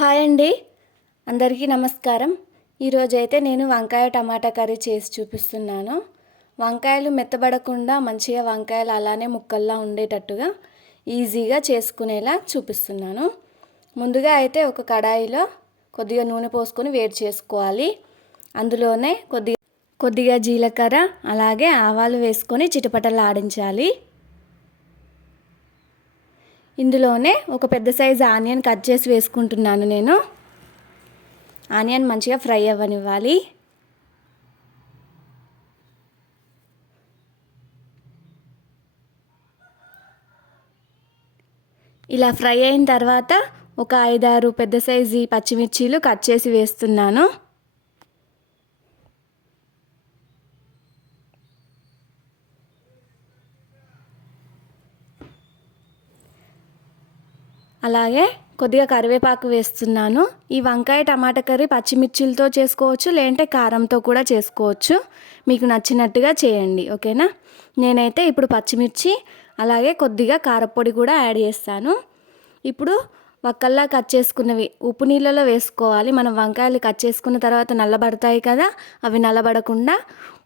Hi అండి, అందరికీ నమస్కారం. ఈరోజైతే నేను వంకాయ టమాటా కర్రీ చేసి చూపిస్తున్నాను. వంకాయలు మెత్తబడకుండా మంచిగా వంకాయలు అలానే ముక్కల్లా ఉండేటట్టుగా ఈజీగా చేసుకునేలా చూపిస్తున్నాను. ముందుగా అయితే ఒక కడాయిలో కొద్దిగా నూనె పోసుకొని వేడి చేసుకోవాలి. అందులోనే కొద్దిగా జీలకర్ర అలాగే ఆవాలు వేసుకొని చిటపటలాడించాలి. ఇందులోనే ఒక పెద్ద సైజు ఆనియన్ కట్ చేసి వేసుకుంటున్నాను. నేను ఆనియన్ మంచిగా ఫ్రై అవ్వనివ్వాలి. ఇలా ఫ్రై అయిన తర్వాత ఒక 5-6 పెద్ద సైజు పచ్చిమిర్చీలు కట్ చేసి వేస్తున్నాను. అలాగే కొద్దిగా కరివేపాకు వేస్తున్నాను. ఈ వంకాయ టమాటా కర్రీ పచ్చిమిర్చిలతో చేసుకోవచ్చు, లేదంటే కారంతో కూడా చేసుకోవచ్చు. మీకు నచ్చినట్టుగా చేయండి, ఓకేనా. నేనైతే ఇప్పుడు పచ్చిమిర్చి అలాగే కొద్దిగా కారపొడి కూడా యాడ్ చేస్తాను. ఇప్పుడు వక్కల్లా కట్ చేసుకున్నవి ఉప్పు నీళ్ళలో వేసుకోవాలి. మనం వంకాయలు కట్ చేసుకున్న తర్వాత నల్లబడతాయి కదా, అవి నల్లబడకుండా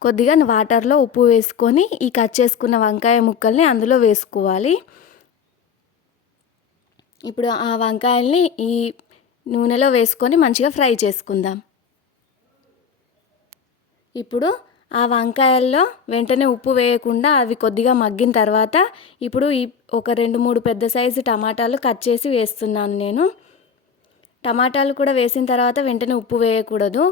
కొద్దిగా వాటర్లో ఉప్పు వేసుకొని ఈ కట్ చేసుకున్న వంకాయ ముక్కల్ని అందులో వేసుకోవాలి. ఇప్పుడు ఆ వంకాయల్ని ఈ నూనెలో వేసుకొని మంచిగా ఫ్రై చేసుకుందాం. ఇప్పుడు ఆ వంకాయల్లో వెంటనే ఉప్పు వేయకుండా అవి కొద్దిగా మగ్గిన తర్వాత ఇప్పుడు ఒక 2-3 పెద్ద సైజు టమాటాలు కట్ చేసి వేస్తున్నాను నేను. టమాటాలు కూడా వేసిన తర్వాత వెంటనే ఉప్పు వేయకూడదు,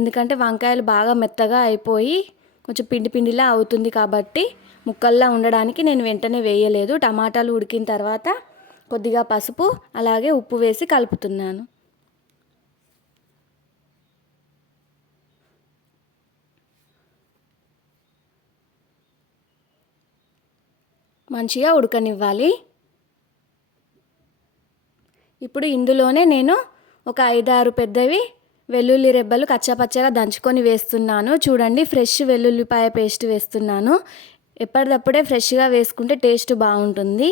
ఎందుకంటే వంకాయలు బాగా మెత్తగా అయిపోయి కొంచెం పిండి పిండిలా అవుతుంది కాబట్టి ముక్కల్లా ఉండడానికి నేను వెంటనే వేయలేదు. టమాటాలు ఉడికిన తర్వాత కొద్దిగా పసుపు అలాగే ఉప్పు వేసి కలుపుతున్నాను. మంచిగా ఉడకనివ్వాలి. ఇప్పుడు ఇందులోనే నేను ఒక 5-6 పెద్దవి వెల్లుల్లి రెబ్బలు కచ్చాపచ్చగా దంచుకొని వేస్తున్నాను. చూడండి, ఫ్రెష్ వెల్లుల్లిపాయ పేస్ట్ వేస్తున్నాను. ఎప్పటిదప్పుడే ఫ్రెష్గా వేసుకుంటే టేస్ట్ బాగుంటుంది,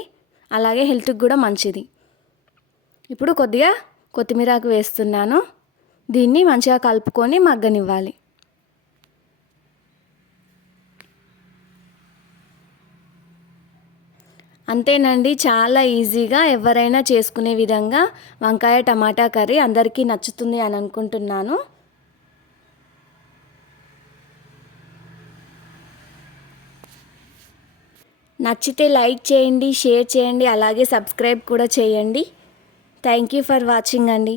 అలాగే హెల్త్కి కూడా మంచిది. ఇప్పుడు కొద్దిగా కొత్తిమీరాకు వేస్తున్నాను. దీన్ని మంచిగా కలుపుకొని మగ్గనివ్వాలి. అంతేనండి, చాలా ఈజీగా ఎవరైనా చేసుకునే విధంగా వంకాయ టమాటా కర్రీ అందరికీ నచ్చుతుంది అని అనుకుంటున్నాను. నచ్చితే లైక్ చేయండి, షేర్ చేయండి, అలాగే సబ్స్క్రైబ్ కూడా చేయండి. థ్యాంక్ యూ ఫర్ వాచింగ్ అండి.